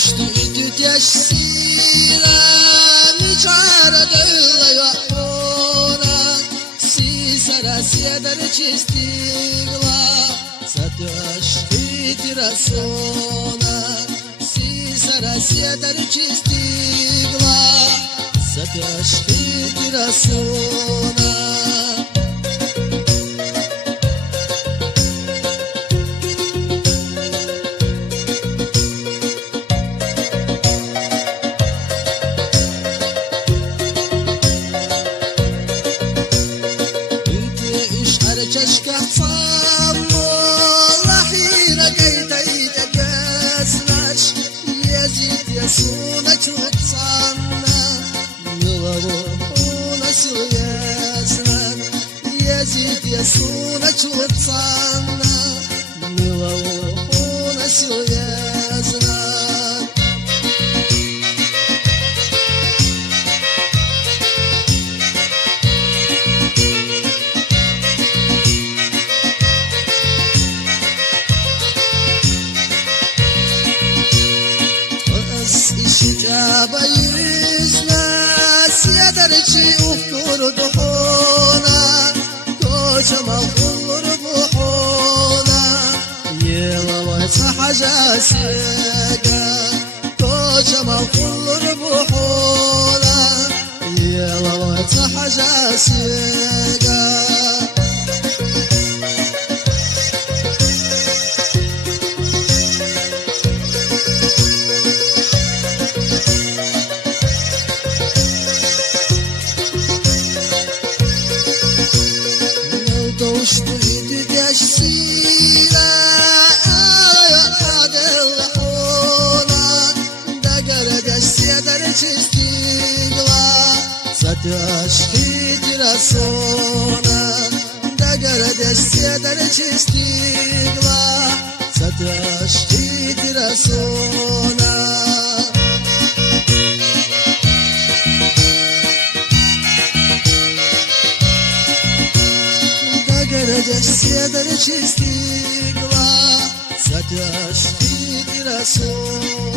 دوشتو ایتو تشسیلا میچاره دل یوانا سی سراسیه در چستیگلا ستوش خیتی رسونا سی سراسیه در چستیگلا ستوش خیتی رسونا چشکه صامو رحينا كيتيت جسناش يزيد يسونك وتصنع يلوحونا سياسنا يزيد يسونك وتصنع يلوحونا سياسنا İşicaba yüzmez Yederci uftur duhuna Kocaman olur buhuna Yılamaysa hacasıga Kocaman olur buhuna Yılamaysa hacasıga دوشتو ایتو تشسیلا دل حونا دگر دستی در چستیگلا ستوش خیتی رسونا دگر دستی در چستیگلا ستوش خیتی رسونا Derece der çizdiği gla, saç hiç rasul.